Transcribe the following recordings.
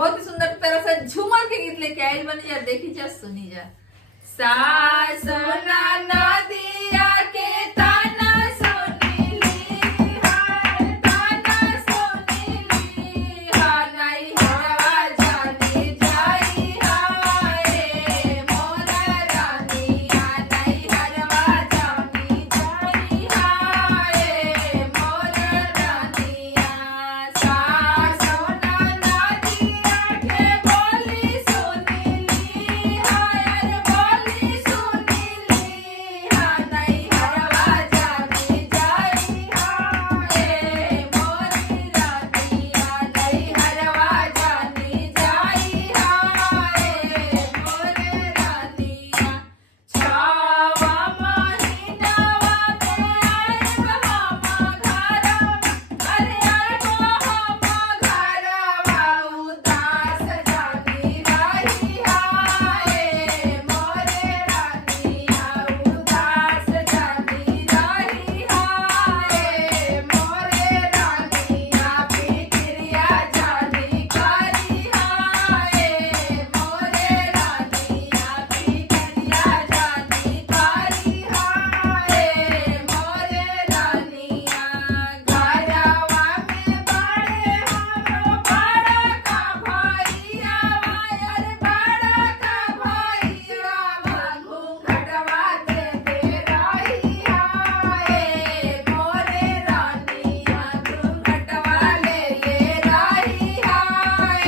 बहुत ही सुंदर तरह से झूमर के गीत लेके आयल बनी जा। देखी जा, सुनी जा। सासु नदिया के ताना सुनीली, हाय ताना सुनीली, हाय हरवा जानी जाई हाय मोर रानिया, हाय हरवा जानी जाई हाय मोर रानिया। सासु नदिया के बोली सुनीली, हाय बोली सुनीली, हाय हरवा जानी जाई हाय मोर रानिया, हाय हरवा जानी जाई हाय मोर रानिया। छावा महीनावा में आइब हम घरवा, अरे आइब हम घरवा, उदास जानी रही हाय मोर रानिया, उदास जानी रही हाय मोर रानिया, फिक्रिया जानी करी हाय मोर रानिया, फिक्रिया जानी करी हाय मोर रानिया। घरवा में बड़े हमरो बड़ा का भैया, अरे बड़ा का भैया, घूंघटवा देते रही हाय मोर रानिया, घूंघटवा ले रही हाय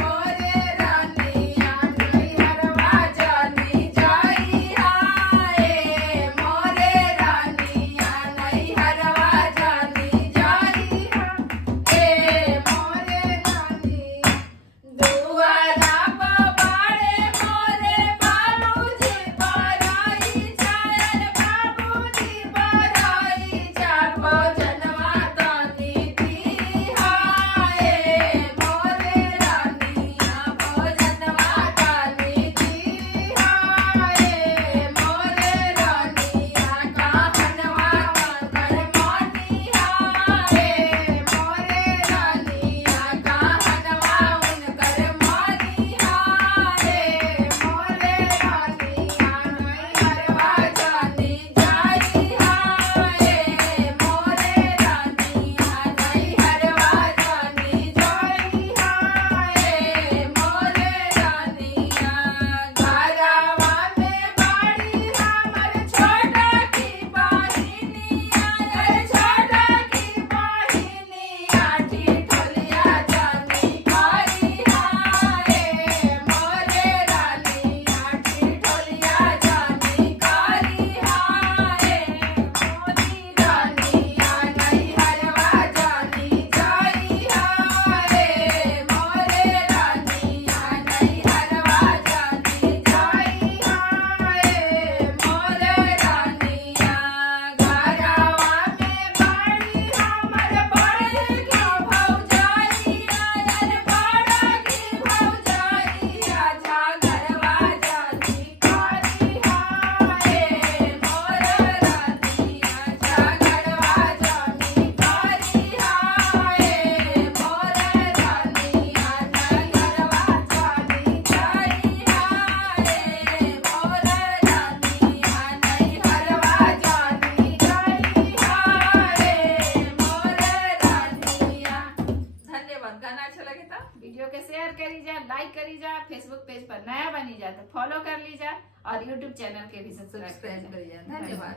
मोर रानिया, नैहरवा जानी जाई हाय मोर रानिया, नैहरवा जानी जाई हाय मोर रानिया। दुआरा बाबारे मोरे बाबूजी बराई जाय, बाबूजी बराई जा, भोजनवा तनी दी हाय मोर रानिया, भोजनवा तनी दी हाय मोर रानिया, कहनवा कर मानी हाय मोर रानिया, कहनवा उनकर मानी हाय मोर रानिया, नैहरवा जानी जाई हाय मोर रानिया, नैहरवा जानी जाई हाय मोर रानिया। घरवा में बड़ी हमर छोटा की बहिनिया, अरे छोटा की बहिनिया, ठिठोलिया जानी करी हाय मोर रानिया, ठिठोलिया जानी करी हाय मोर रानिया, नैहरवा जानी जाई हाय मोर रानिया, नैहरवा जानी जाई हाय मोर रानिया। घरवा में बड़ी हमर बड़े की भौजाइया, अरे बड़ा की भौजाइया, घरवा जानी करी हाय मोर रानिया, घरवा जानी करी हाय मोर रानिया, नैहरवा जानी जाई हाय मोर रानिया, नैहरवा जानी जाई हाय मोर रानिया। धन्यवाद। गाना अच्छा लगे तो वीडियो के शेयर करी जा, लाइक करी जा, फेसबुक पेज पर नया बनी जा तो फॉलो कर ली जा, और यूट्यूब चैनल के भी सब्सक्राइब सब्सक्राइब करी जा। करिए। धन्यवाद।